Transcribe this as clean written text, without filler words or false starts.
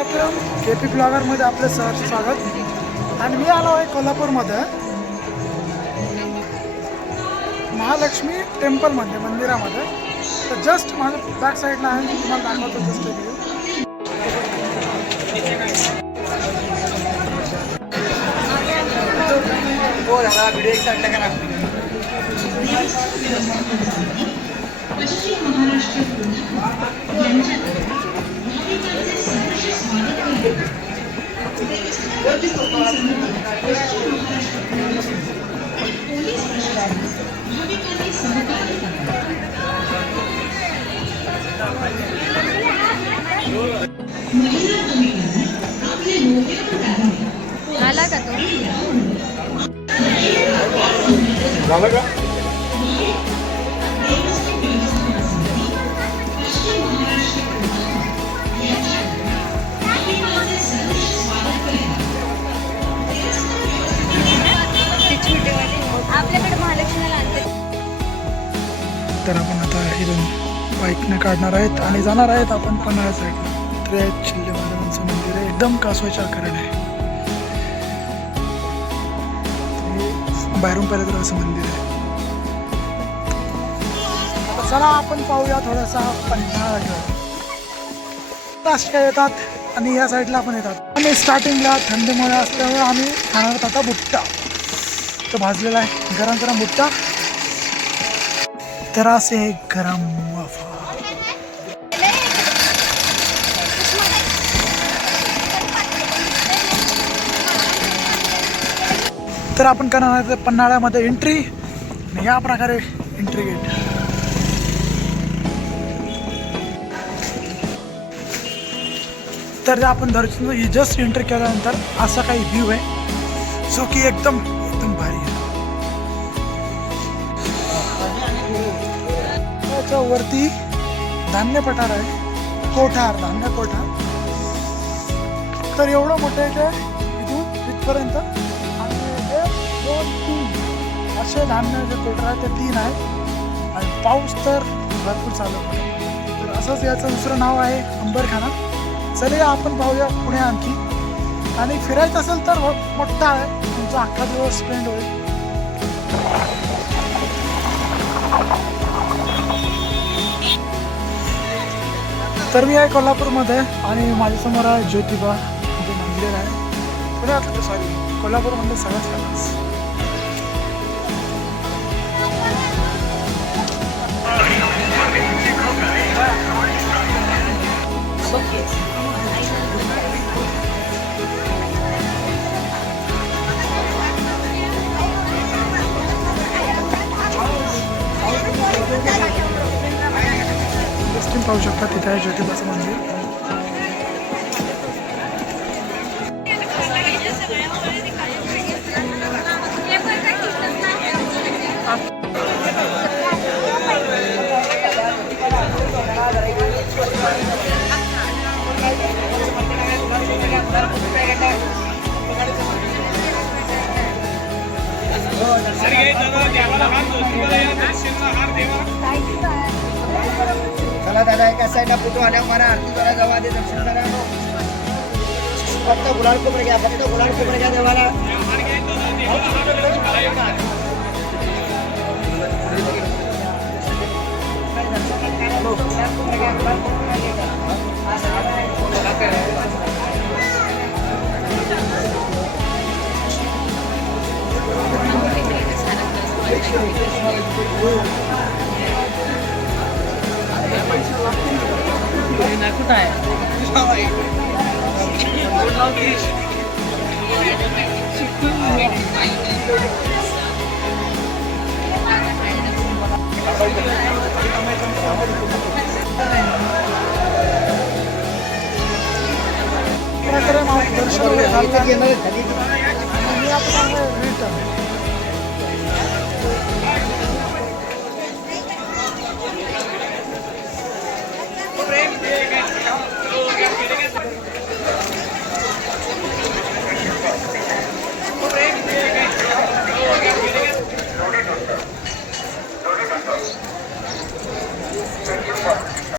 KP ब्लॉगरमध्ये आपले सहर्ष स्वागत. आणि मी आलो आहे कोल्हापूरमध्ये महालक्ष्मी टेम्पलमध्ये मंदिरामध्ये. तर जस्ट माझ्या बॅक साईडला आहे, मी तुम्हाला दाखवतो जस्ट व्ह्यू. व्हिडिओ एक साईडला करा. पश्चिम महाराष्ट्र आला का तो? झालं का? आपल्याकडे महालक्ष्मीला आणते. तर आपण आता इथून बाईकने काढणार आहेत आणि जाणार आहेत आपण पन्हाळा साईडला. त्र्यंबक शिल्ले महाराजांचं मंदिर आहे, एकदम कासवाच्या आकाराने आहे. बाहेरून पाहिलं तर असं मंदिर आहे. आता चला आपण पाहूया थोडासा पन्हाळा घेऊन. नाश्ता येतात आणि या साईडला पण येतात. आणि स्टार्टिंगला थंडीमुळे असल्यामुळे आम्ही खाणार आता बुट्टा. तो भाजलेला आहे, गरम गरम बुट्टा. तर असे गरम वाफा. तर आपण करणार आहे पन्हाळ्यामध्ये एंट्री. आणि या प्रकारे एंट्री गेट. तर आपण दर्शन जस्ट एंट्री केल्यानंतर असा काही व्ह्यू आहे जो की एकदम एकदम भारी आहे. त्याच्या वरती धान्य पठार आहे, कोठार, धान्य कोठार. तर एवढं मोठं आहे ते इथून तिथपर्यंत. आणि हे 2-3 असे धान्य जे कोठार आहे ते 3 आहेत. आणि पाऊस तर भरपूर चालू आहे. तर असंच याचं दुसरं नाव आहे अंबरखाना. चला आपण पाहूया पुढे आणखी. आणि फिरायचं असेल तर मोठा आहे, तुमचा अख्खा दिवस स्पेंड होईल. तर मी आहे कोल्हापूरमध्ये आणि माझ्यासमोर आहे ज्योतिबा जे मंदिर आहे. पुण्यातलं, सॉरी, कोल्हापूरमधलं सगळ्यात फेमस. पाहू शकता तिथे आहे ज्योतिबाचं मंदिर. चला दादा, एका साईडला फोटो आल्या मला आरती करा, जावा दे, दर्शन करा. फक्त गुलाल कोपरे घ्या, फक्त गुलाल कोपरे घ्या देवाला. कुठं आहे? दर्शन रिटर्न.